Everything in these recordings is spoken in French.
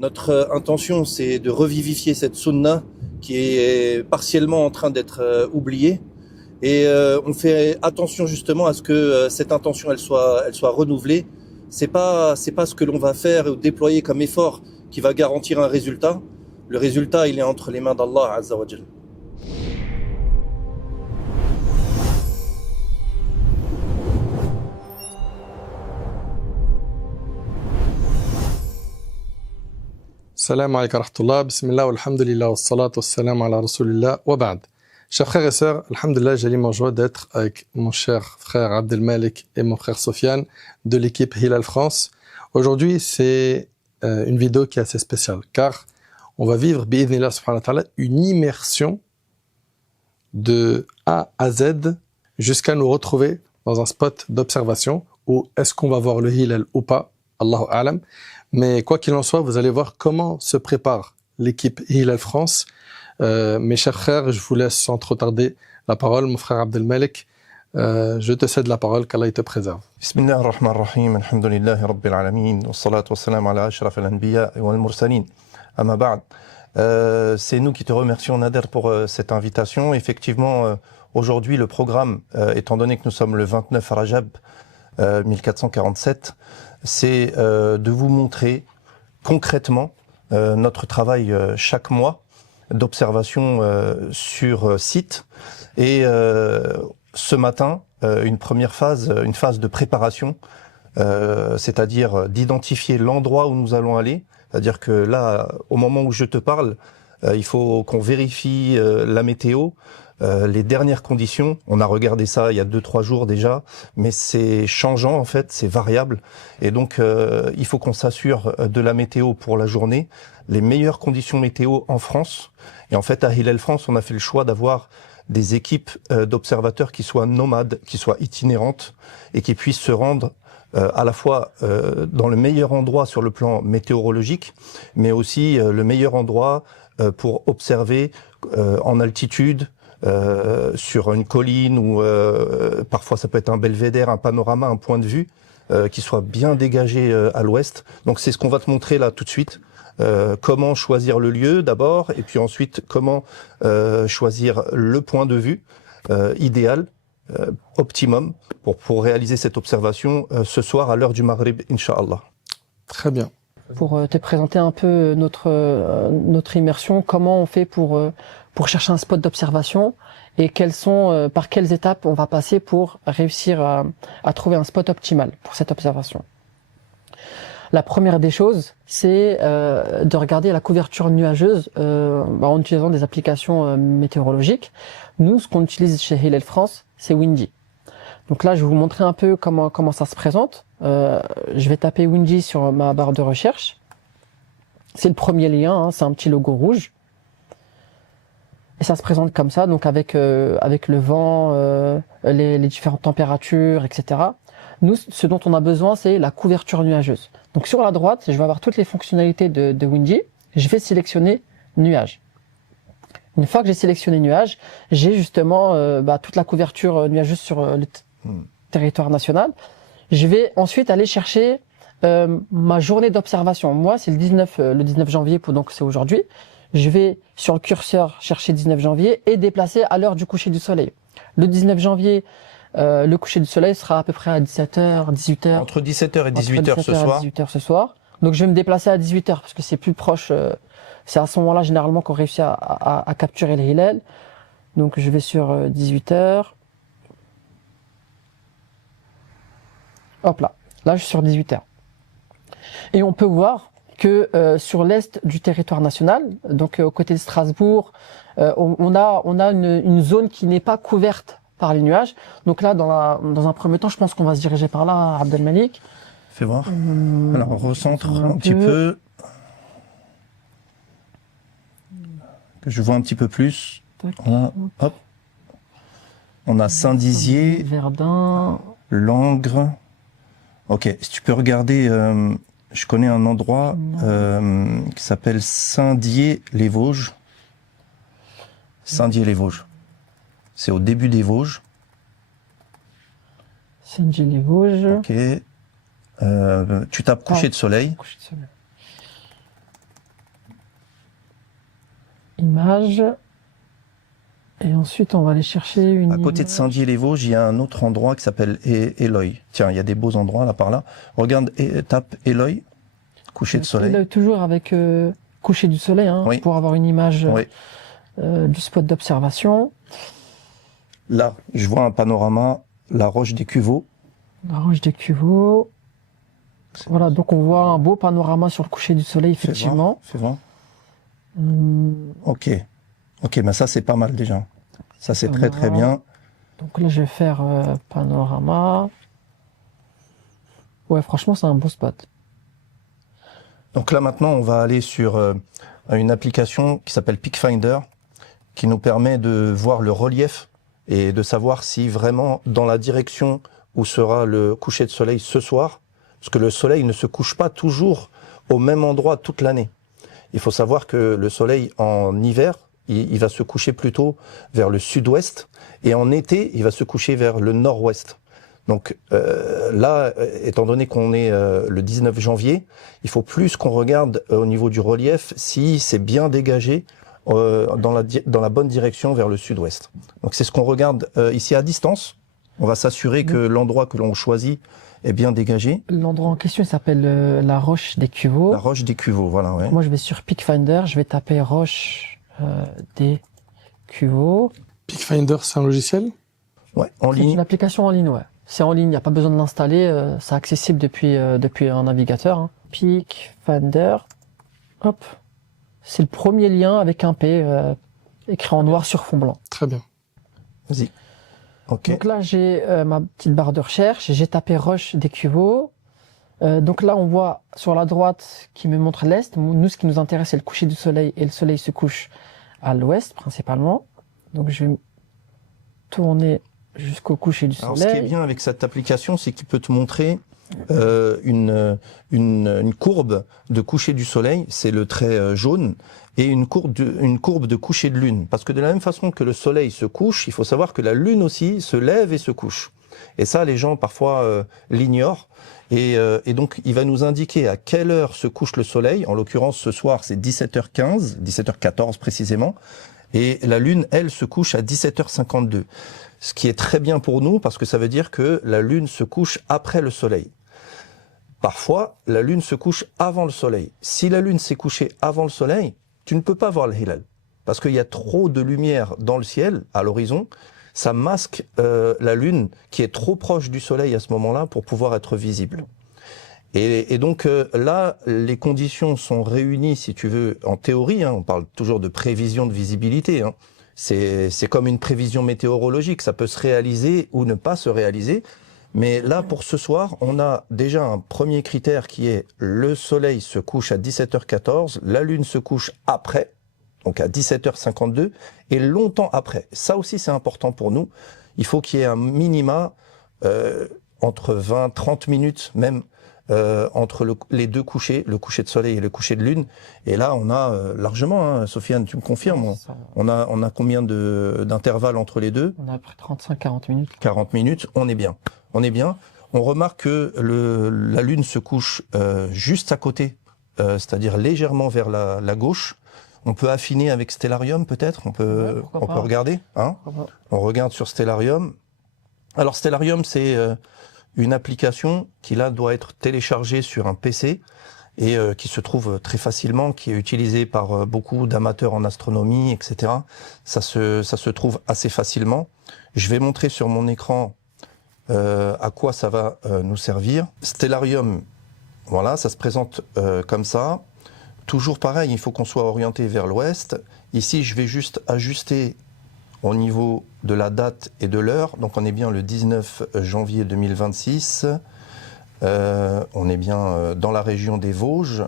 Notre intention, c'est de revivifier cette sunna qui est partiellement en train d'être oubliée. Et on fait attention justement à ce que cette intention elle soit renouvelée. C'est pas ce que l'on va faire ou déployer comme effort qui va garantir un résultat. Le résultat, il est entre les mains d'Allah Azza wa Jal. Salam alaykum wa rahmatullah, bismillah, walhamdulillah, wassalatu wassalamu ala rasulillah, wa ba'd. Chers frères et sœurs, alhamdulillah, j'ai l'immense joie d'être avec mon cher frère Abdelmalik et mon frère Sofiane de l'équipe Hilal France. Aujourd'hui, c'est une vidéo qui est assez spéciale, car on va vivre, bi'idhnillah subhanahu wa ta'ala, une immersion de A à Z jusqu'à nous retrouver dans un spot d'observation où est-ce qu'on va voir le Hilal ou pas, Allahu a'lam. Mais quoi qu'il en soit, vous allez voir comment se prépare l'équipe Hilal France. Mes chers frères, je vous laisse sans trop tarder la parole. Mon frère Abdelmalik, je te cède la parole, qu'Allah te préserve. Bismillah ar-Rahman ar-Rahim, alhamdulillahi rabbil alamin, wa salatu wa salam ala ashraf al-anbiya wal mursalin. Amma ba'd. C'est nous qui te remercions, Nader, pour cette invitation. Effectivement, aujourd'hui, le programme, étant donné que nous sommes le 29 Rajab 1447, c'est de vous montrer concrètement notre travail chaque mois d'observation sur site. Et ce matin, une phase de préparation, c'est-à-dire d'identifier l'endroit où nous allons aller. C'est-à-dire que là, au moment où je te parle, il faut qu'on vérifie la météo, les dernières conditions. On a regardé ça il y a 2-3 jours déjà, mais c'est changeant en fait, c'est variable. Et donc, il faut qu'on s'assure de la météo pour la journée, les meilleures conditions météo en France. Et en fait, à Hilal France, on a fait le choix d'avoir des équipes d'observateurs qui soient nomades, qui soient itinérantes et qui puissent se rendre à la fois dans le meilleur endroit sur le plan météorologique, mais aussi le meilleur endroit pour observer en altitude, sur une colline ou parfois ça peut être un belvédère, un panorama, un point de vue qui soit bien dégagé à l'ouest. Donc c'est ce qu'on va te montrer là tout de suite. Comment choisir le lieu d'abord et puis ensuite comment choisir le point de vue idéal, optimum pour réaliser cette observation ce soir à l'heure du Maghrib, Inch'Allah. Très bien. Pour te présenter un peu notre immersion, comment on fait pour chercher un spot d'observation et par quelles étapes on va passer pour réussir à trouver un spot optimal pour cette observation. La première des choses, c'est de regarder la couverture nuageuse en utilisant des applications météorologiques. Nous, ce qu'on utilise chez Hilal France, c'est Windy. Donc là, je vais vous montrer un peu comment ça se présente. Je vais taper Windy sur ma barre de recherche. C'est le premier lien, hein, c'est un petit logo rouge. Et ça se présente comme ça, donc avec le vent, les différentes températures, etc. Nous, ce dont on a besoin, c'est la couverture nuageuse. Donc sur la droite, je vais avoir toutes les fonctionnalités de Windy. Je vais sélectionner nuage. Une fois que j'ai sélectionné nuage, j'ai justement toute la couverture nuageuse sur le territoire national. Je vais ensuite aller chercher ma journée d'observation. Moi, c'est le 19 janvier, donc c'est aujourd'hui. Je vais sur le curseur chercher 19 janvier et déplacer à l'heure du coucher du soleil. Le 19 janvier, le coucher du soleil sera à peu près à 17h, 18h. Entre 17h et 18h ce soir. 18h ce soir. Donc je vais me déplacer à 18h parce que c'est plus proche. C'est à ce moment-là généralement qu'on réussit à capturer les Hilal. Donc je vais sur 18h. Hop là. Là je suis sur 18h. Et on peut voir que sur l'est du territoire national, donc aux côtés de Strasbourg, on a une zone qui n'est pas couverte par les nuages. Donc là, dans un premier temps, je pense qu'on va se diriger par là, Abdelmalik. Fais voir. Alors, on recentre un petit peu. Que je vois un petit peu plus. Voilà. Hop. On a Saint-Dizier, Verdun, Langres. Ok, si tu peux regarder, je connais un endroit qui s'appelle Saint-Dié-les-Vosges. Saint-Dié-les-Vosges. C'est au début des Vosges. Saint-Dié-les-Vosges. Ok. Tu tapes coucher de soleil. Coucher de soleil. image. Et ensuite, on va aller chercher une À côté de image. Saint-Dié-les-Vosges, il y a un autre endroit qui s'appelle Eloy. Tiens, il y a des beaux endroits là par là. Regarde, tape Eloy, coucher de soleil. Là, toujours avec coucher du soleil, hein, Oui. pour avoir une image Oui. du spot d'observation. Là, je vois un panorama, la roche des Cuveaux. La roche des Cuveaux. Voilà, donc on voit un beau panorama sur le coucher du soleil, Fais voir, effectivement. fais voir. Hum, Ok. Ok, mais ça c'est pas mal déjà. Ça c'est très très bien. Donc là, je vais faire panorama. Ouais, franchement, c'est un beau spot. Donc là maintenant, on va aller sur une application qui s'appelle Peakfinder, qui nous permet de voir le relief et de savoir si vraiment dans la direction où sera le coucher de soleil ce soir, parce que le soleil ne se couche pas toujours au même endroit toute l'année. Il faut savoir que le soleil en hiver, il va se coucher plutôt vers le sud-ouest, et en été, il va se coucher vers le nord-ouest. Donc là, étant donné qu'on est le 19 janvier, il faut plus qu'on regarde au niveau du relief si c'est bien dégagé dans la bonne direction vers le sud-ouest. Donc c'est ce qu'on regarde ici à distance. On va s'assurer que l'endroit que l'on choisit est bien dégagé. L'endroit en question, il s'appelle la roche des Cuveaux. La roche des Cuveaux, voilà. Ouais. Moi, je vais sur Peakfinder, je vais taper roche des Cuveaux. Peakfinder, c'est un logiciel? Ouais, en C'est une ligne. application en ligne, ouais. C'est en ligne, il n'y a pas besoin de l'installer, c'est accessible depuis un navigateur. Hein. Peakfinder, hop, c'est le premier lien avec un P écrit en noir sur fond blanc. Très bien. Vas-y. Ok. Donc là, j'ai ma petite barre de recherche, j'ai tapé roche des Cuveaux. Donc là, on voit sur la droite qui me montre l'est. Nous, ce qui nous intéresse, c'est le coucher du soleil, et le soleil se couche à l'ouest principalement. Donc je vais tourner jusqu'au coucher du Alors, soleil. ce qui est bien avec cette application, c'est qu'il peut te montrer une courbe de coucher du soleil, c'est le trait jaune, et une courbe de coucher de lune. Parce que de la même façon que le soleil se couche, il faut savoir que la lune aussi se lève et se couche. Et ça, les gens parfois l'ignorent. Et donc, il va nous indiquer à quelle heure se couche le soleil. En l'occurrence, ce soir, c'est 17h15, 17h14 précisément. Et la lune, elle, se couche à 17h52. Ce qui est très bien pour nous, parce que ça veut dire que la lune se couche après le soleil. Parfois, la lune se couche avant le soleil. Si la lune s'est couchée avant le soleil, tu ne peux pas voir le hilal. Parce qu'il y a trop de lumière dans le ciel, à l'horizon. Ça masque la lune qui est trop proche du soleil à ce moment-là pour pouvoir être visible. Et donc là, les conditions sont réunies, si tu veux, en théorie. Hein, on parle toujours de prévision de visibilité. Hein. C'est comme une prévision météorologique. Ça peut se réaliser ou ne pas se réaliser. Mais là, pour ce soir, on a déjà un premier critère qui est le soleil se couche à 17h14, la lune se couche après, donc à 17h52, et longtemps après. Ça aussi, c'est important pour nous. Il faut qu'il y ait un minima entre 20-30 minutes même entre les deux couchers, le coucher de soleil et le coucher de lune. Et là, on a largement, hein, Sofiane, tu me confirmes, on a combien d'intervalles entre les deux? On a après 35-40 minutes. 40 minutes, on est bien. On est bien. On remarque que la lune se couche juste à côté, c'est-à-dire légèrement vers la gauche. On peut affiner avec Stellarium peut-être, on peut regarder. Hein, on regarde sur Stellarium. Alors Stellarium, c'est une application qui là doit être téléchargée sur un PC et qui se trouve très facilement, qui est utilisée par beaucoup d'amateurs en astronomie, etc. Ça se trouve assez facilement. Je vais montrer sur mon écran à quoi ça va nous servir. Stellarium, voilà, ça se présente comme ça. Toujours pareil, il faut qu'on soit orienté vers l'ouest. Ici, je vais juste ajuster au niveau de la date et de l'heure. Donc on est bien le 19 janvier 2026. On est bien dans la région des Vosges.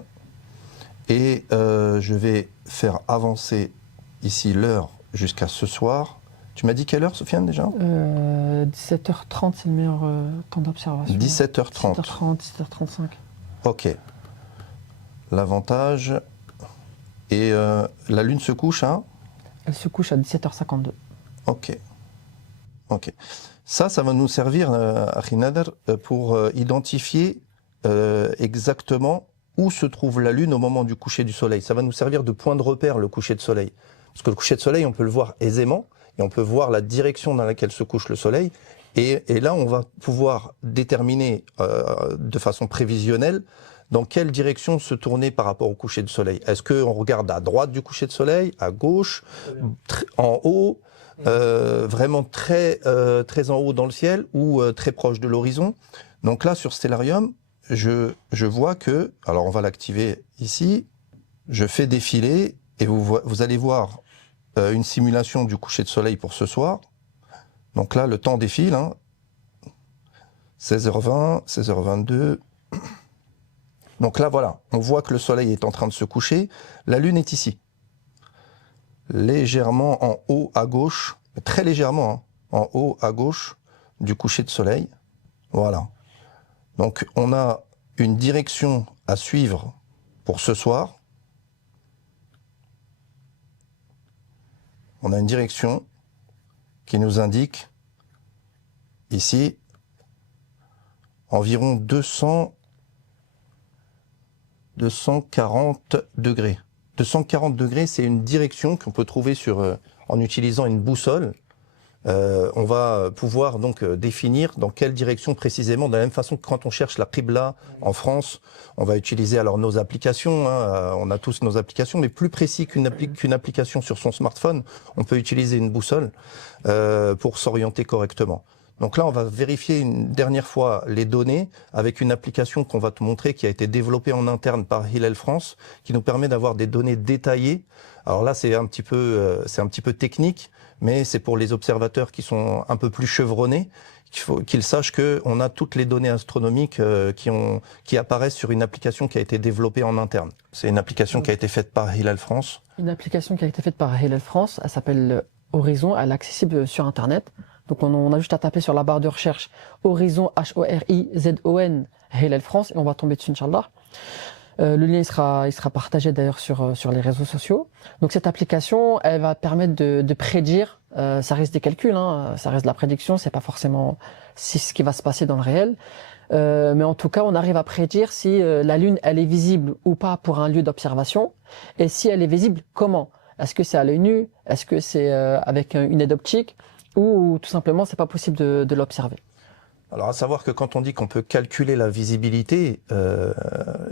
Et je vais faire avancer ici l'heure jusqu'à ce soir. Tu m'as dit quelle heure, Sofiane, déjà 17h30, c'est le meilleur temps d'observation. 17h30. 17h30, 17h35. Ok. L'avantage. Et la lune se couche, hein? Elle se couche à 17h52. Ok. Ok. Ça va nous servir, Akhi Nader, pour identifier exactement où se trouve la Lune au moment du coucher du Soleil. Ça va nous servir de point de repère, le coucher de Soleil. Parce que le coucher de Soleil, on peut le voir aisément, et on peut voir la direction dans laquelle se couche le Soleil. Et là, on va pouvoir déterminer de façon prévisionnelle dans quelle direction se tourner par rapport au coucher de Soleil. Est-ce qu'on regarde à droite du coucher de Soleil, à gauche, en haut, vraiment très en haut dans le ciel, ou très proche de l'horizon? Donc là, sur Stellarium, je vois que, alors on va l'activer ici, je fais défiler, et vous allez voir une simulation du coucher de Soleil pour ce soir. Donc là, le temps défile, hein. 16h20, 16h22. Donc là, voilà, on voit que le Soleil est en train de se coucher. La Lune est ici. Légèrement en haut à gauche, très légèrement, hein, en haut à gauche du coucher de Soleil. Voilà. Donc on a une direction à suivre pour ce soir. On a une direction qui nous indique ici environ 240 degrés. 240 degrés, c'est une direction qu'on peut trouver en utilisant une boussole. On va pouvoir donc définir dans quelle direction précisément, de la même façon que quand on cherche la Qibla en France, on va utiliser alors nos applications, hein, on a tous nos applications, mais plus précis qu'une application sur son smartphone, on peut utiliser une boussole pour s'orienter correctement. Donc là, on va vérifier une dernière fois les données avec une application qu'on va te montrer qui a été développée en interne par Hillel France, qui nous permet d'avoir des données détaillées. Alors là, c'est un petit peu technique, mais c'est pour les observateurs qui sont un peu plus chevronnés, qu'ils sachent qu'on a toutes les données astronomiques qui apparaissent sur une application qui a été développée en interne. C'est une application qui a été faite par Hillel France. Une application qui a été faite par Hillel France, elle s'appelle Horizon, elle est accessible sur Internet. Donc on a juste à taper sur la barre de recherche Horizon, Horizon, Hillel France, et on va tomber dessus, Inch'Allah. Le lien il sera partagé d'ailleurs sur les réseaux sociaux. Donc cette application, elle va permettre de prédire. Ça reste des calculs, hein, ça reste de la prédiction, c'est pas forcément ce qui va se passer dans le réel. Mais en tout cas, on arrive à prédire si la Lune elle est visible ou pas pour un lieu d'observation, et si elle est visible, comment. Est-ce que c'est à l'œil nu? Est-ce que c'est avec une aide optique? Ou tout simplement, c'est pas possible de l'observer. Alors, à savoir que quand on dit qu'on peut calculer la visibilité,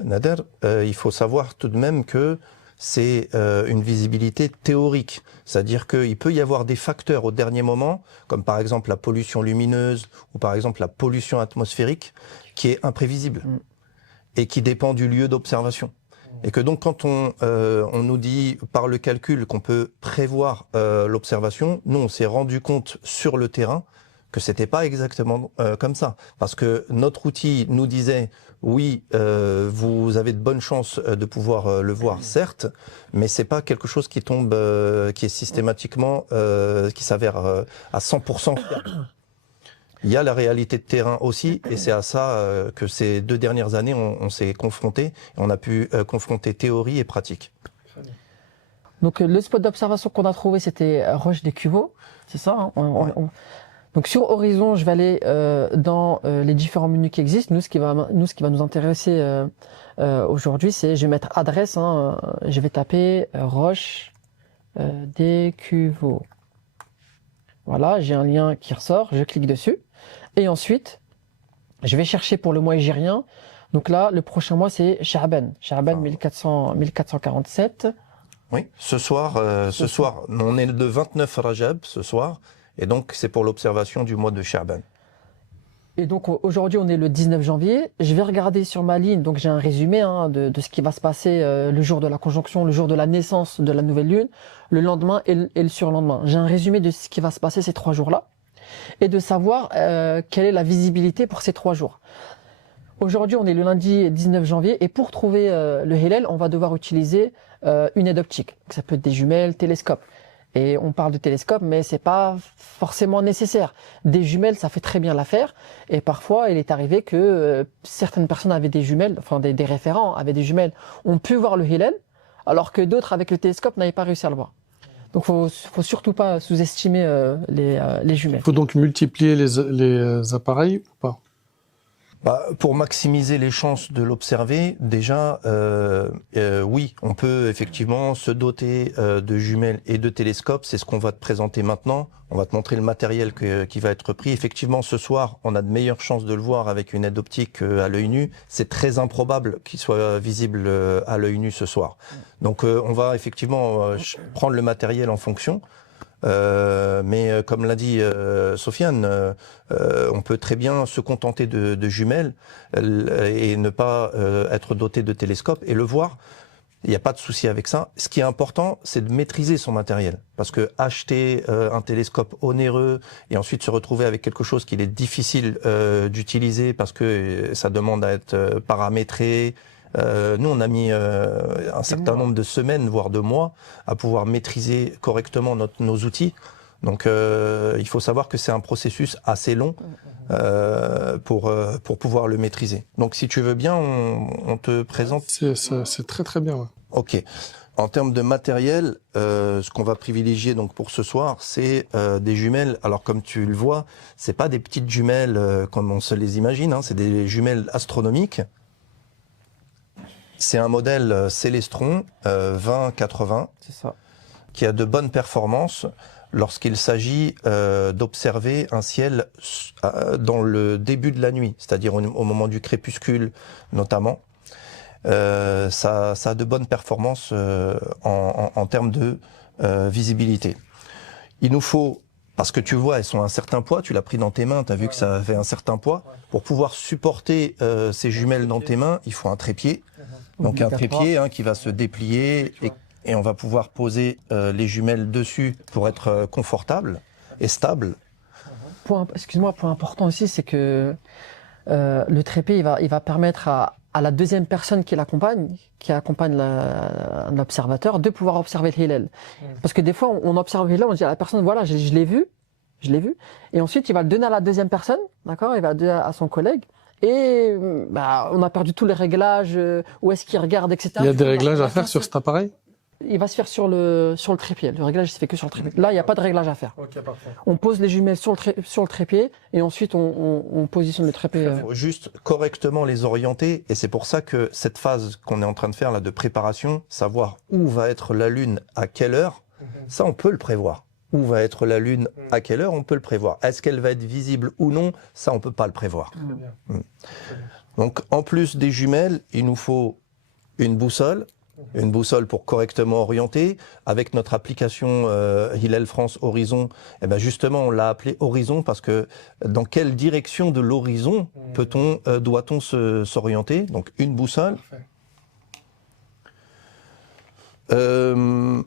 Nader, il faut savoir tout de même que c'est une visibilité théorique. C'est-à-dire qu'il peut y avoir des facteurs au dernier moment, comme par exemple la pollution lumineuse ou par exemple la pollution atmosphérique, qui est imprévisible et qui dépend du lieu d'observation. Et que donc quand on nous dit par le calcul qu'on peut prévoir l'observation, nous on s'est rendu compte sur le terrain que c'était pas exactement comme ça, parce que notre outil nous disait oui, vous avez de bonnes chances de pouvoir le voir, certes, mais c'est pas quelque chose qui tombe, qui est systématiquement, qui s'avère à 100% fiable. Il y a la réalité de terrain aussi, et c'est à ça que ces 2 dernières années, on s'est confronté. On a pu confronter théorie et pratique. Donc le spot d'observation qu'on a trouvé, c'était Roche des Cuveaux, c'est ça, hein, Donc sur Horizon, je vais aller dans les différents menus qui existent. Nous, ce qui va nous intéresser aujourd'hui, c'est, je vais mettre adresse, hein, je vais taper Roche des Cuveaux. Voilà, j'ai un lien qui ressort, je clique dessus. Et ensuite, je vais chercher pour le mois égérien. Donc là, le prochain mois, c'est Sha'ban. Sha'ban 1447. Oui, ce soir, on est le 29 Rajab, ce soir. Et donc, c'est pour l'observation du mois de Sha'ban. Et donc, aujourd'hui, on est le 19 janvier. Je vais regarder sur ma ligne. Donc, j'ai un résumé de ce qui va se passer le jour de la conjonction, le jour de la naissance de la nouvelle lune, le lendemain et le surlendemain. J'ai un résumé de ce qui va se passer ces 3 jours-là et de savoir quelle est la visibilité pour ces 3 jours. Aujourd'hui, on est le lundi 19 janvier et pour trouver le Hillel, on va devoir utiliser une aide optique. Donc, ça peut être des jumelles, télescopes. Et on parle de télescope, mais c'est pas forcément nécessaire. Des jumelles, ça fait très bien l'affaire. Et parfois, il est arrivé que certaines personnes avaient des jumelles, enfin des référents avaient des jumelles, ont pu voir le Hillel, alors que d'autres avec le télescope n'avaient pas réussi à le voir. Donc, faut surtout pas sous-estimer les jumelles. Il faut donc multiplier les appareils ou pas? Pour maximiser les chances de l'observer, déjà, oui, on peut effectivement se doter de jumelles et de télescopes. C'est ce qu'on va te présenter maintenant. On va te montrer le matériel qui va être pris. Effectivement, ce soir, on a de meilleures chances de le voir avec une aide optique à l'œil nu. C'est très improbable qu'il soit visible à l'œil nu ce soir. Donc, on va effectivement prendre le matériel en fonction. Mais comme l'a dit Sofiane, on peut très bien se contenter de jumelles et ne pas être doté de télescope et le voir. Il n'y a pas de souci avec ça. Ce qui est important, c'est de maîtriser son matériel. Parce que acheter un télescope onéreux et ensuite se retrouver avec quelque chose qu'il est difficile d'utiliser parce que ça demande à être paramétré. Nous, on a mis un certain nombre de semaines, voire de mois, à pouvoir maîtriser correctement nos outils. Donc, il faut savoir que c'est un processus assez long pour pouvoir le maîtriser. Donc, si tu veux bien, on te présente. C'est très très bien. Ouais. Ok. En termes de matériel, ce qu'on va privilégier donc pour ce soir, c'est des jumelles. Alors, comme tu le vois, c'est pas des petites jumelles comme on se les imagine. Hein, c'est des jumelles astronomiques. C'est un modèle Célestron 2080 qui a de bonnes performances lorsqu'il s'agit d'observer un ciel dans le début de la nuit, c'est-à-dire au moment du crépuscule notamment. Ça a de bonnes performances en termes de visibilité. Il nous faut, parce que tu vois, elles sont à un certain poids, tu l'as pris dans tes mains, tu as vu que ça avait un certain poids. Pour pouvoir supporter ces jumelles dans tes mains, il faut un trépied. Donc un trépied qui va se déplier et on va pouvoir poser les jumelles dessus pour être confortable et stable. Excuse-moi, point important aussi, c'est que le trépied, il va permettre à la deuxième personne qui accompagne l'observateur, de pouvoir observer le hilal. Parce que des fois, on observe le hilal, on dit à la personne, voilà, je l'ai vu, et ensuite il va le donner à la deuxième personne, d'accord, il va le donner à son collègue. Et on a perdu tous les réglages, où est-ce qu'il regarde, etc. Il y a des réglages à faire sur cet appareil? Il va se faire sur le trépied. Le réglage se fait que sur le trépied. Là, il n'y a pas de réglage à faire. Ok, parfait. On pose les jumelles sur le trépied et ensuite on positionne le trépied. Il faut juste correctement les orienter et c'est pour ça que cette phase qu'on est en train de faire là de préparation, savoir où va être la Lune à quelle heure, ça on peut le prévoir. Où va être la Lune à quelle heure, on peut le prévoir. Est-ce qu'elle va être visible ou non, ça on peut pas le prévoir. Donc en plus des jumelles, il nous faut une boussole pour correctement orienter. Avec notre application Hilal France Horizon, eh ben justement on l'a appelé Horizon parce que dans quelle direction de l'horizon doit-on s'orienter? Donc une boussole. Parfait.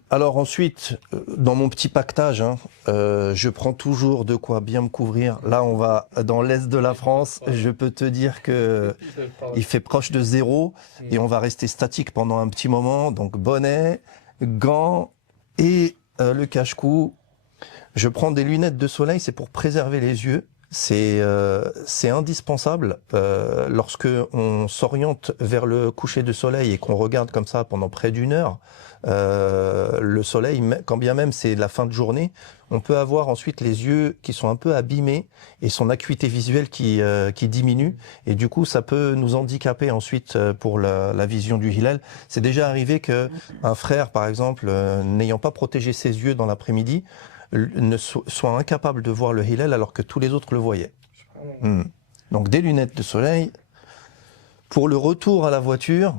Alors ensuite, dans mon petit pactage, je prends toujours de quoi bien me couvrir. Là, on va dans l'est de la France. Je peux te dire que il fait proche de 0 et on va rester statique pendant un petit moment. Donc bonnet, gants et le cache-cou. Je prends des lunettes de soleil, c'est pour préserver les yeux. C'est indispensable lorsque on s'oriente vers le coucher de soleil et qu'on regarde comme ça pendant près d'une heure. Le soleil, quand bien même c'est la fin de journée, on peut avoir ensuite les yeux qui sont un peu abîmés et son acuité visuelle qui diminue et du coup ça peut nous handicaper ensuite pour la vision du hilal. C'est déjà arrivé que un frère par exemple n'ayant pas protégé ses yeux dans l'après-midi soit incapable de voir le hilal alors que tous les autres le voyaient. Donc des lunettes de soleil. Pour le retour à la voiture,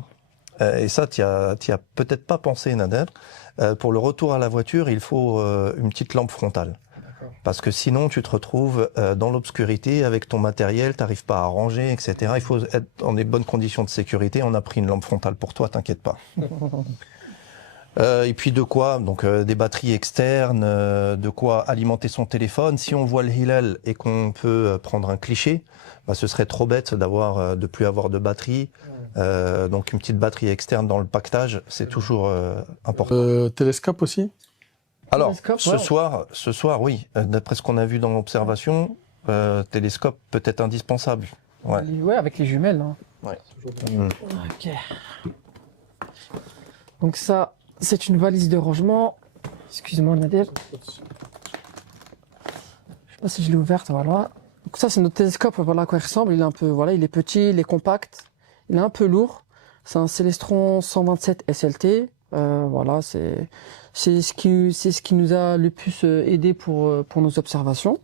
et ça t'y as peut-être pas pensé Nader, pour le retour à la voiture il faut une petite lampe frontale. Parce que sinon tu te retrouves dans l'obscurité avec ton matériel, t'arrives pas à ranger, etc. Il faut être dans des bonnes conditions de sécurité. On a pris une lampe frontale pour toi, t'inquiète pas. Et puis de quoi, donc des batteries externes, de quoi alimenter son téléphone. Si on voit le hilal et qu'on peut prendre un cliché, ce serait trop bête de plus avoir de batterie. Donc une petite batterie externe dans le pactage, c'est toujours important. Télescope aussi? Alors Télescope, ce soir, oui. D'après ce qu'on a vu dans l'observation, télescope peut être indispensable. Ouais. Ouais, avec les jumelles. Hein. Ouais. Ok. Donc ça, c'est une valise de rangement. Excuse-moi Nader. Je sais pas si je l'ai ouverte, voilà. Donc ça, c'est notre télescope, voilà à quoi il ressemble. Il est un peu, voilà, il est petit, il est compact, il est un peu lourd. C'est un Célestron 127 SLT. Voilà, c'est ce qui nous a le plus aidé pour nos observations.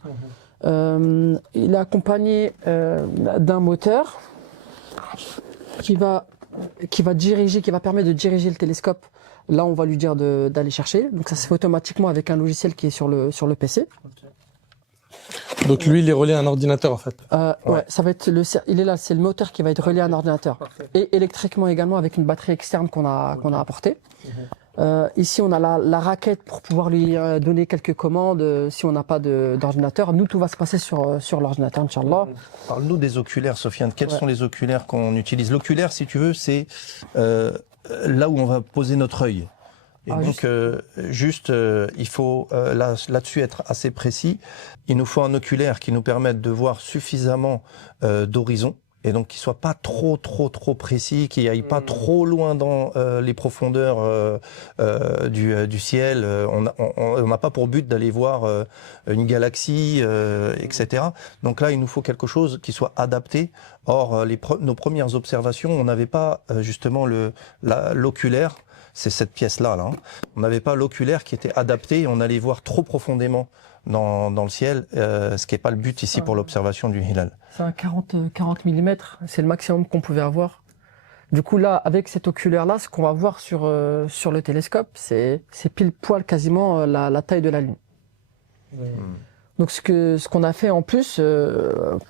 Il est accompagné d'un moteur qui va permettre de diriger le télescope. Là, on va lui dire d'aller chercher. Donc ça se fait automatiquement avec un logiciel qui est sur le PC. Donc lui, il est relié à un ordinateur en fait. Ouais, ça va être il est là, c'est le moteur qui va être relié à un ordinateur. Et électriquement également avec une batterie externe qu'on a apportée. Ici, on a la raquette pour pouvoir lui donner quelques commandes si on n'a pas d'ordinateur. Nous, tout va se passer sur l'ordinateur, Inch'Allah. Parle-nous des oculaires, Sofiane. Quels sont les oculaires qu'on utilise? L'oculaire, si tu veux, c'est là où on va poser notre œil. Et donc, il faut là-dessus être assez précis. Il nous faut un oculaire qui nous permette de voir suffisamment d'horizon, et donc qui soit pas trop précis, qui aille pas trop loin dans les profondeurs du ciel. On n'a pas pour but d'aller voir une galaxie, etc. Donc là, il nous faut quelque chose qui soit adapté. Or, nos premières observations, on n'avait pas justement l'oculaire. C'est cette pièce-là. Là, hein. On n'avait pas l'oculaire qui était adapté. On allait voir trop profondément dans le ciel, ce qui n'est pas le but ici pour l'observation du hilal. C'est un 40 mm, c'est le maximum qu'on pouvait avoir. Du coup, là, avec cet oculaire-là, ce qu'on va voir sur le télescope, c'est pile poil quasiment la taille de la Lune. Donc ce qu'on a fait en plus,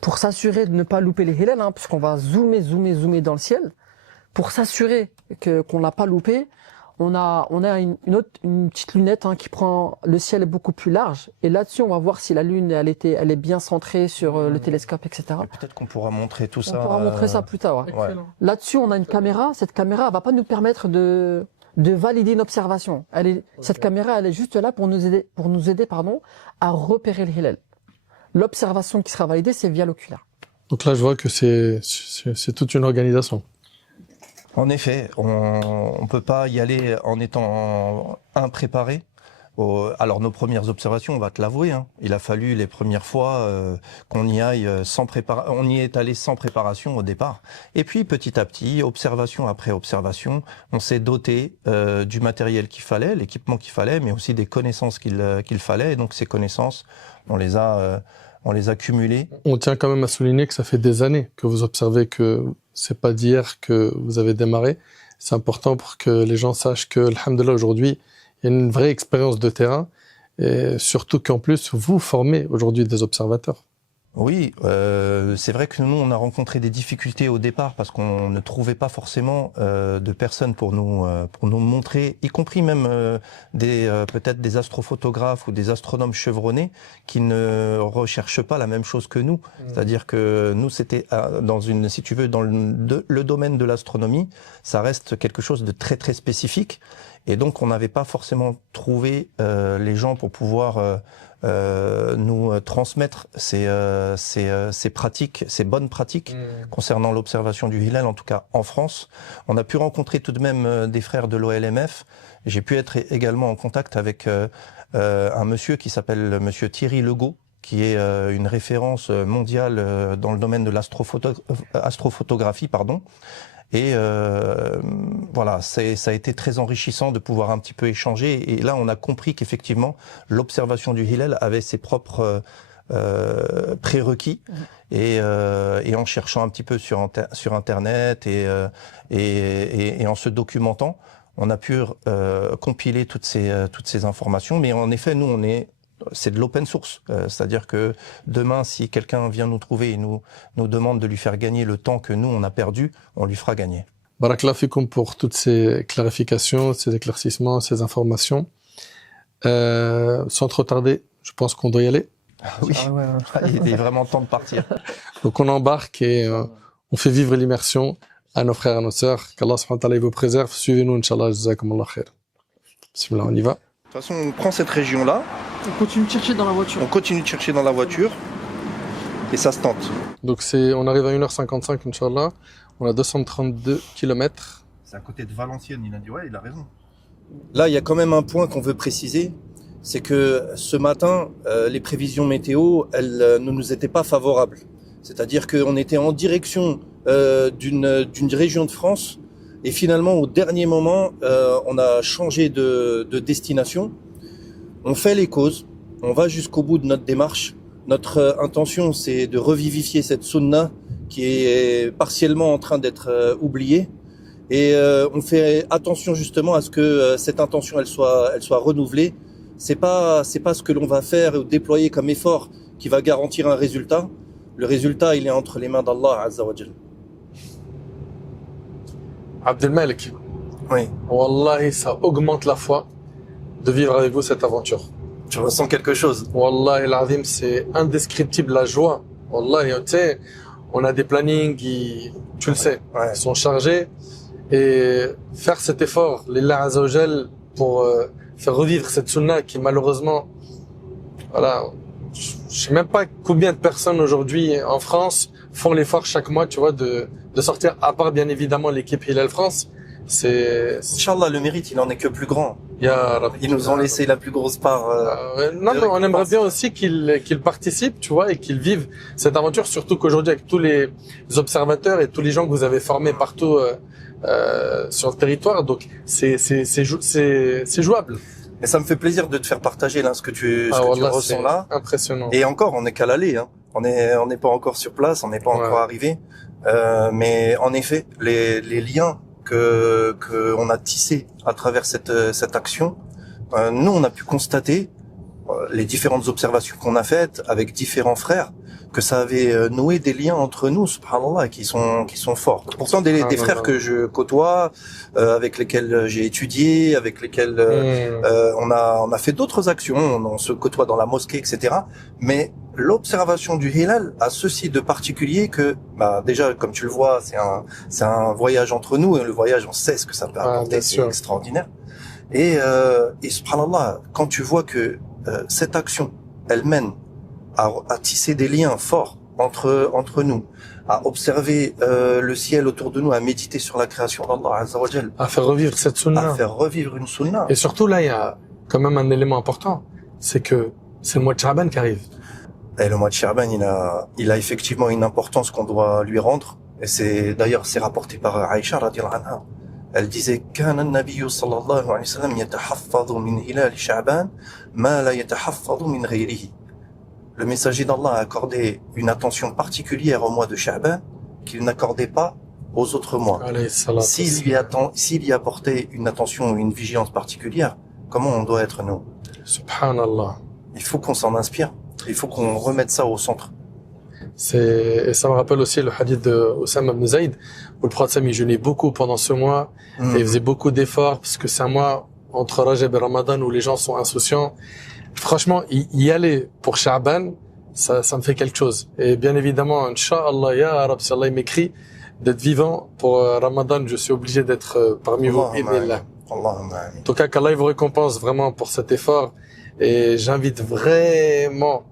pour s'assurer de ne pas louper les hilals, hein, puisqu'on va zoomer dans le ciel, pour s'assurer qu'on l'a pas loupé, on a une petite lunette qui prend le ciel est beaucoup plus large, et là-dessus on va voir si la Lune elle est bien centrée sur le télescope, etc. Peut-être qu'on pourra montrer tout ça. On pourra montrer ça plus tard. Ouais. Là-dessus on a une caméra. Cette caméra elle va pas nous permettre de valider une observation. Cette caméra elle est juste là pour nous aider à repérer le hilal. L'observation qui sera validée c'est via l'oculaire. Donc là je vois que c'est toute une organisation. En effet, on peut pas y aller en étant impréparé. Alors nos premières observations, on va te l'avouer, hein, il a fallu les premières fois qu'on y aille sans préparation. On y est allé sans préparation au départ. Et puis petit à petit, observation après observation, on s'est doté du matériel qu'il fallait, l'équipement qu'il fallait, mais aussi des connaissances qu'il fallait. Et donc ces connaissances, on les a cumulées. On tient quand même à souligner que ça fait des années que vous observez, que c'est pas d'hier que vous avez démarré. C'est important pour que les gens sachent que, alhamdoulilah, aujourd'hui, il y a une vraie expérience de terrain, et surtout qu'en plus, vous formez aujourd'hui des observateurs. Oui, c'est vrai que nous, on a rencontré des difficultés au départ parce qu'on ne trouvait pas forcément de personnes pour nous montrer, y compris même peut-être des astrophotographes ou des astronomes chevronnés qui ne recherchent pas la même chose que nous. C'est-à-dire que nous, c'était si tu veux, dans le domaine de l'astronomie, ça reste quelque chose de très très spécifique, et donc on n'avait pas forcément trouvé les gens pour pouvoir nous transmettre ces pratiques, ces bonnes pratiques concernant l'observation du hilal, en tout cas en France. On a pu rencontrer tout de même des frères de l'OLMF. J'ai pu être également en contact avec un monsieur qui s'appelle monsieur Thierry Legault, qui est une référence mondiale dans le domaine de l'astrophotographie, pardon. Et voilà, ça a été très enrichissant de pouvoir un petit peu échanger. Et là, on a compris qu'effectivement, l'observation du hilal avait ses propres prérequis. Et en cherchant un petit peu sur Internet et en se documentant, on a pu compiler toutes ces informations. Mais en effet, nous, c'est de l'open source, c'est-à-dire que demain, si quelqu'un vient nous trouver et nous demande de lui faire gagner le temps que nous on a perdu, on lui fera gagner. Barakallahu fikoum pour toutes ces clarifications, ces éclaircissements, ces informations. Sans trop tarder, je pense qu'on doit y aller. Oui, il est vraiment temps de partir. Donc on embarque et on fait vivre l'immersion à nos frères et à nos sœurs. Qu'Allah subhanahu wa ta'ala vous préserve. Suivez-nous, Inch'Allah, jazakumullah khair. Bismillah, on y va. De toute façon, on prend cette région-là. On continue de chercher dans la voiture. On continue de chercher dans la voiture. Et ça se tente. Donc on arrive à 1h55, Inch'Allah. On a 232 km. C'est à côté de Valenciennes, il a dit, ouais, il a raison. Là, il y a quand même un point qu'on veut préciser. c'est que ce matin, les prévisions météo, elles ne nous étaient pas favorables. C'est-à-dire qu'on était en direction d'une région de France et finalement au dernier moment, on a changé de destination. On fait les causes, on va jusqu'au bout de notre démarche. Notre intention, c'est de revivifier cette sunna qui est partiellement en train d'être oubliée. Et on fait attention justement à ce que cette intention elle soit renouvelée. C'est pas ce que l'on va faire ou déployer comme effort qui va garantir un résultat. Le résultat, il est entre les mains d'Allah Azza wa Jal. Abdelmalek, Oui. Wallahi, ça augmente la foi de vivre avec vous cette aventure. Tu ressens quelque chose. Wallahi, l'azim, c'est indescriptible la joie. Wallahi, tu sais, on a des plannings qui, tu le sais, Ouais. sont chargés. Et faire cet effort, l'Allah Azza wa Jal, pour faire revivre cette sunna qui malheureusement, voilà, je sais même pas combien de personnes aujourd'hui en France font l'effort chaque mois, tu vois, de sortir, à part bien évidemment l'équipe Hilal France. Inch'Allah, le mérite, il en est que plus grand. Ya Rabbi. Ils nous ont laissé la plus grosse part. Non, mais on aimerait bien aussi qu'ils participent, tu vois, et qu'ils vivent cette aventure, surtout qu'aujourd'hui, avec tous les observateurs et tous les gens que vous avez formés partout sur le territoire, donc c'est jouable. Et ça me fait plaisir de te faire partager là ce que tu Wallah, ressens c'est là. impressionnant. Et encore, on n'est qu'à l'aller. Hein. On n'est pas encore sur place, on n'est pas encore arrivé. Mais en effet, les liens que on a tissés à travers cette action, nous on a pu constater les différentes observations qu'on a faites avec différents frères, que ça avait noué des liens entre nous, subhanallah, qui sont forts. Pourtant des frères que je côtoie, avec lesquels j'ai étudié, avec lesquels on a fait d'autres actions, on se côtoie dans la mosquée, etc. Mais l'observation du Hilal a ceci de particulier que, déjà, comme tu le vois, c'est un voyage entre nous, et le voyage, on sait ce que ça peut apporter, c'est extraordinaire. Et subhanallah, quand tu vois que cette action, elle mène à tisser des liens forts entre nous, à observer le ciel autour de nous, à méditer sur la création d'Allah Azza wa Jal, à faire revivre cette sunna. à faire revivre une sunna. Et surtout là, il y a quand même un élément important, c'est que c'est le mois de Sha'ban qui arrive. Et le mois de Sha'ban, il a effectivement une importance qu'on doit lui rendre. Et c'est rapporté par Aïcha radhiyallahu anha. Elle disait كان النبي صلى الله عليه وسلم يتحفظ من هلال شعبان ما لا يتحفظ من غيره. Le messager d'Allah a accordé une attention particulière au mois de Sha'ban qu'il n'accordait pas aux autres mois. S'il y apportait une attention ou une vigilance particulière, comment on doit être nous? Subhanallah. Il faut qu'on s'en inspire. Il faut qu'on remette ça au centre. Et ça me rappelle aussi le hadith de Oussama ibn Zayd, où le prophète il jeûnait beaucoup pendant ce mois, et il faisait beaucoup d'efforts, parce que c'est un mois entre Rajab et Ramadan où les gens sont insouciants. Franchement, y aller pour Sha'ban, ça me fait quelque chose. Et bien évidemment, Inch'Allah, ya Rab, si Allah m'écrit d'être vivant pour Ramadan, je suis obligé d'être parmi vous. En tout cas, qu'Allah vous récompense vraiment pour cet effort. Et j'invite vraiment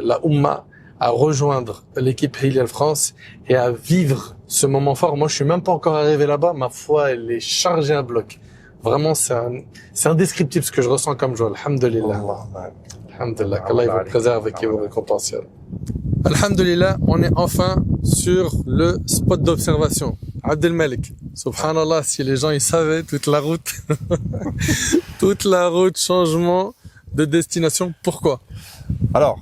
la Ummah à rejoindre l'équipe Hilal France et à vivre ce moment fort. Moi, je suis même pas encore arrivé là-bas. Ma foi, elle est chargée à bloc. Vraiment, c'est indescriptible ce que je ressens comme joie. Alhamdulillah. Alhamdulillah. Qu'Allah vous préserve et qu'il vous récompense. Alhamdulillah, on est enfin sur le spot d'observation. Abdelmalek. Subhanallah, si les gens ils savaient toute la route, changement de destination. Pourquoi? Alors,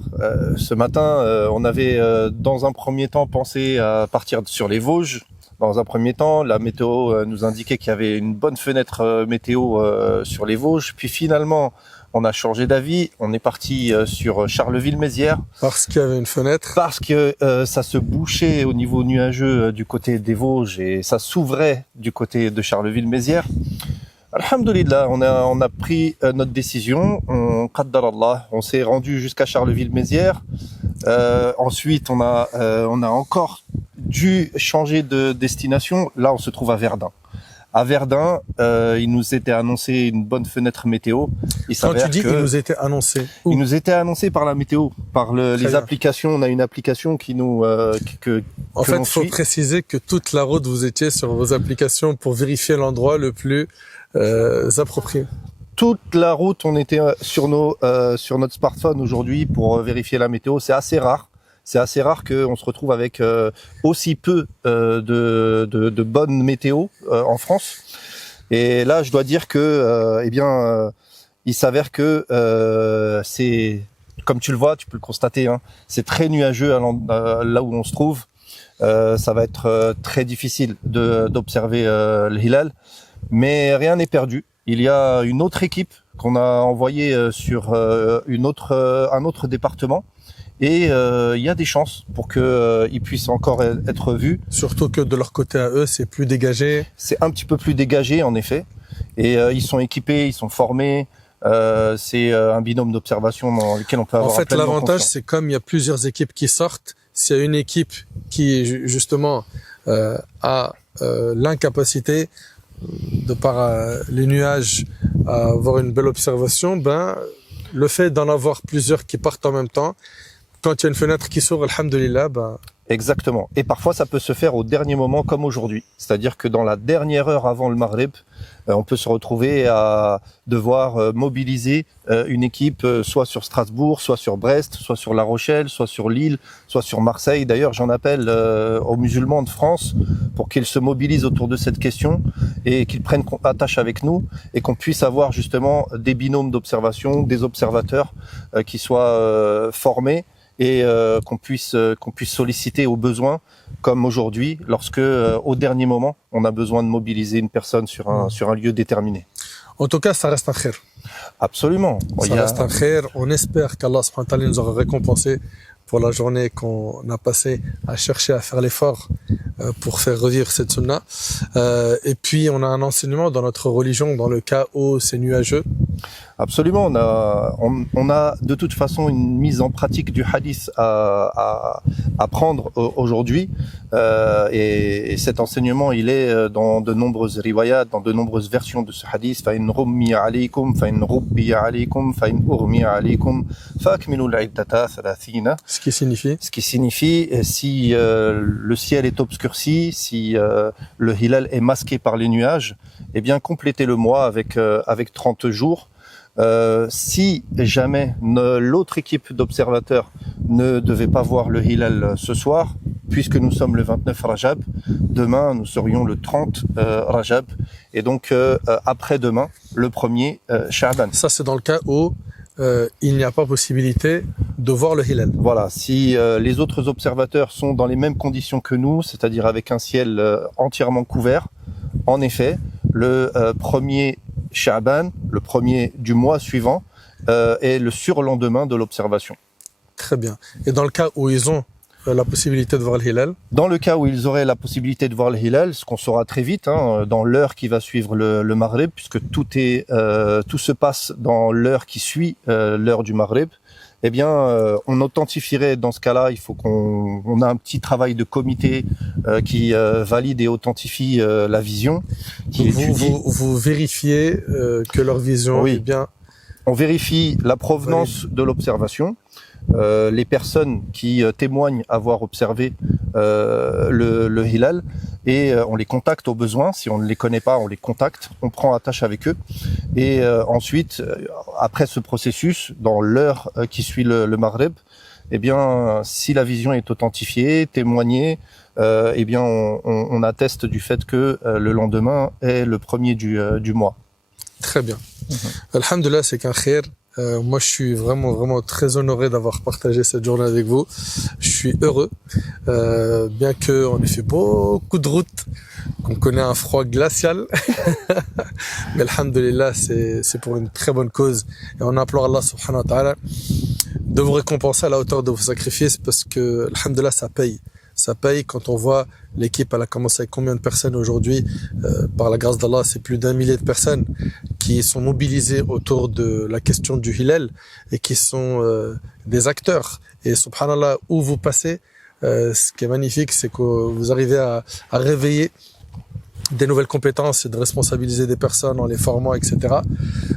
ce matin, on avait dans un premier temps pensé à partir sur les Vosges. Dans un premier temps, la météo nous indiquait qu'il y avait une bonne fenêtre météo sur les Vosges. Puis finalement, on a changé d'avis. On est parti sur Charleville-Mézières. Parce qu'il y avait une fenêtre. Parce que ça se bouchait au niveau nuageux du côté des Vosges et ça s'ouvrait du côté de Charleville-Mézières. Alhamdulillah, on a pris notre décision. On s'est rendu jusqu'à Charleville-Mézières. Ensuite, on a encore dû changer de destination. Là, on se trouve à Verdun. À Verdun, il nous était annoncé une bonne fenêtre météo. Quand tu dis il nous était annoncé, où? Il nous était annoncé par la météo, par les applications. On a une application qui nous En fait, il faut préciser que toute la route vous étiez sur vos applications pour vérifier l'endroit le plus approprié. toute la route, on était sur notre smartphone aujourd'hui pour vérifier la météo. C'est assez rare. C'est assez rare qu'on se retrouve avec aussi peu de bonne météo en France. Et là, je dois dire que, il s'avère que c'est, comme tu le vois, tu peux le constater, hein, c'est très nuageux là où on se trouve. Ça va être très difficile d'observer le hilal, mais rien n'est perdu. Il y a une autre équipe qu'on a envoyée sur un autre département. Et il y a des chances pour qu'ils puissent encore être vus. Surtout que de leur côté à eux, c'est plus dégagé. C'est un petit peu plus dégagé en effet. Et ils sont équipés, ils sont formés. C'est un binôme d'observation dans lequel on peut avoir. En fait, l'avantage, c'est comme il y a plusieurs équipes qui sortent, s'il y a une équipe qui justement a l'incapacité de par les nuages à avoir une belle observation, ben le fait d'en avoir plusieurs qui partent en même temps, quand il y a une fenêtre qui s'ouvre, alhamdoulilah, ben... Exactement. Et parfois, ça peut se faire au dernier moment, comme aujourd'hui. C'est-à-dire que dans la dernière heure avant le Maghrib, on peut se retrouver à devoir mobiliser une équipe, soit sur Strasbourg, soit sur Brest, soit sur La Rochelle, soit sur Lille, soit sur Marseille. D'ailleurs, j'en appelle aux musulmans de France pour qu'ils se mobilisent autour de cette question et qu'ils prennent attache avec nous et qu'on puisse avoir justement des binômes d'observation, des observateurs qui soient formés et qu'on puisse solliciter au besoin, comme aujourd'hui, lorsque au dernier moment, on a besoin de mobiliser une personne sur un lieu déterminé. En tout cas, ça reste un khair. Absolument. Ça reste un khair. On espère qu'Allah subhanahu wa ta'ala nous aura récompensé pour la journée qu'on a passée à chercher à faire l'effort pour faire revivre cette sunna. Et puis, on a un enseignement dans notre religion, dans le cas où c'est nuageux. Absolument, on a de toute façon une mise en pratique du hadith à prendre aujourd'hui, et cet enseignement il est dans de nombreuses riwayat, dans de nombreuses versions de ce hadith. Fa in rummiya alaykum, fa in rubbiya alaykum, fa in urmiya alaykum, fa akmilu al-iddata 30. Ce qui signifie si le ciel est obscurci, si le hilal est masqué par les nuages, eh bien complétez le mois avec 30 jours. Si jamais l'autre équipe d'observateurs ne devait pas voir le hilal ce soir, puisque nous sommes le 29 Rajab, demain nous serions le 30 Rajab, et donc après-demain, le 1er Sha'ban. Ça, c'est dans le cas où il n'y a pas possibilité de voir le hilal. Voilà, si les autres observateurs sont dans les mêmes conditions que nous, c'est-à-dire avec un ciel entièrement couvert, en effet, le 1er Sha'ban, le 1er du mois suivant, est le surlendemain de l'observation. Très bien. Et dans le cas où ils ont la possibilité de voir le hilal? Dans le cas où ils auraient la possibilité de voir le hilal, ce qu'on saura très vite, dans l'heure qui va suivre le Maghrib, puisque tout se passe dans l'heure qui suit l'heure du Maghrib, eh bien, on authentifierait dans ce cas-là. Il faut qu'on a un petit travail de comité qui valide et authentifie la vision. Vous vérifiez que leur vision est bien. On vérifie la provenance de l'observation. Les personnes qui témoignent avoir observé le hilal, et on les contacte au besoin. Si on ne les connaît pas, on les contacte, on prend attache avec eux, et ensuite, après ce processus, dans l'heure qui suit le Maghrib, eh bien, si la vision est authentifiée, témoignée, eh bien, on atteste du fait que le lendemain est le 1er du mois. Très bien. Alhamdulillah, c'est qu'un khair. Moi, je suis vraiment très honoré d'avoir partagé cette journée avec vous. Je suis heureux, bien que on ait fait beaucoup de routes, qu'on connaît un froid glacial. Mais alhamdulillah, c'est pour une très bonne cause. Et on implore Allah subhanahu wa ta'ala de vous récompenser à la hauteur de vos sacrifices, parce que alhamdulillah, ça paye. Ça paye quand on voit l'équipe, elle a commencé avec combien de personnes aujourd'hui. Par la grâce d'Allah, c'est plus d'1 millier de personnes qui sont mobilisées autour de la question du hilal et qui sont des acteurs. Et subhanallah, où vous passez, ce qui est magnifique, c'est que vous arrivez à réveiller des nouvelles compétences et de responsabiliser des personnes en les formant, etc.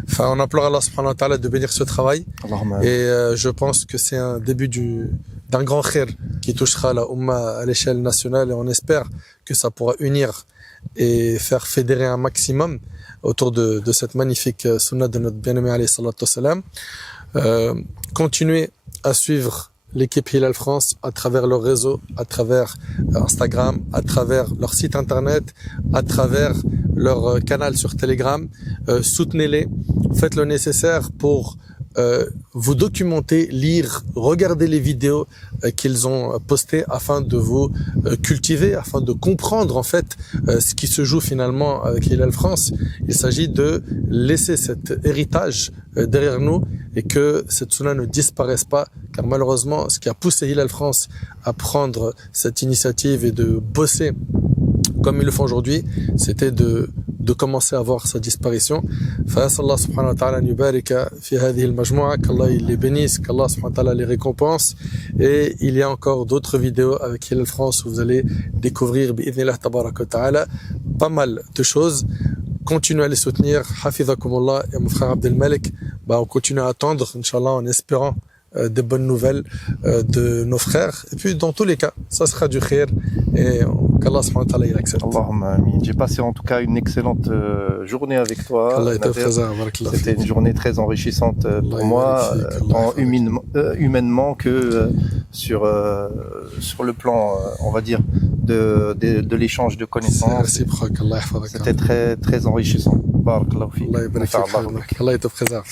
Enfin, on implore Allah subhanahu wa ta'ala de bénir ce travail. Et je pense que c'est un début d'un grand khair qui touchera la Ummah à l'échelle nationale, et on espère que ça pourra unir et faire fédérer un maximum autour de cette magnifique sunna de notre bien-aimé alayhi salatu wassalam. Continuez à suivre l'équipe Hilal France à travers leur réseau, à travers Instagram, à travers leur site internet, à travers leur canal sur Telegram. Soutenez-les, faites le nécessaire pour vous documenter, lire, regarder les vidéos qu'ils ont postées afin de vous cultiver, afin de comprendre en fait ce qui se joue finalement avec Hilal France. Il s'agit de laisser cet héritage derrière nous et que cette sunna ne disparaisse pas, car malheureusement ce qui a poussé Hilal France à prendre cette initiative et de bosser comme ils le font aujourd'hui, c'était de commencer à voir sa disparition. فأسأل الله سبحانه وتعالى أن يبارك في هذه المجموعة, qu'Allah les bénisse, qu'Allah subhanahu wa ta'ala les récompense. Et il y a encore d'autres vidéos avec Hilal France où vous allez découvrir bi'idhnillah tabarak wa ta'ala pas mal de choses. Continuez à les soutenir. Hafidhakumullah. Et mon frère Abdelmalek, on continue à attendre, Inch'Allah, en espérant des bonnes nouvelles de nos frères. Et puis, dans tous les cas, ça sera du khair. Et qu'Allah subhanahu wa ta'ala il accepte. Allahumma amin. J'ai passé en tout cas une excellente journée avec toi. Allah C'était une journée très enrichissante pour moi, tant humainement que sur le plan, on va dire, de l'échange de connaissances. C'était très, très enrichissant. Barakallahu fik. Allah te préserve.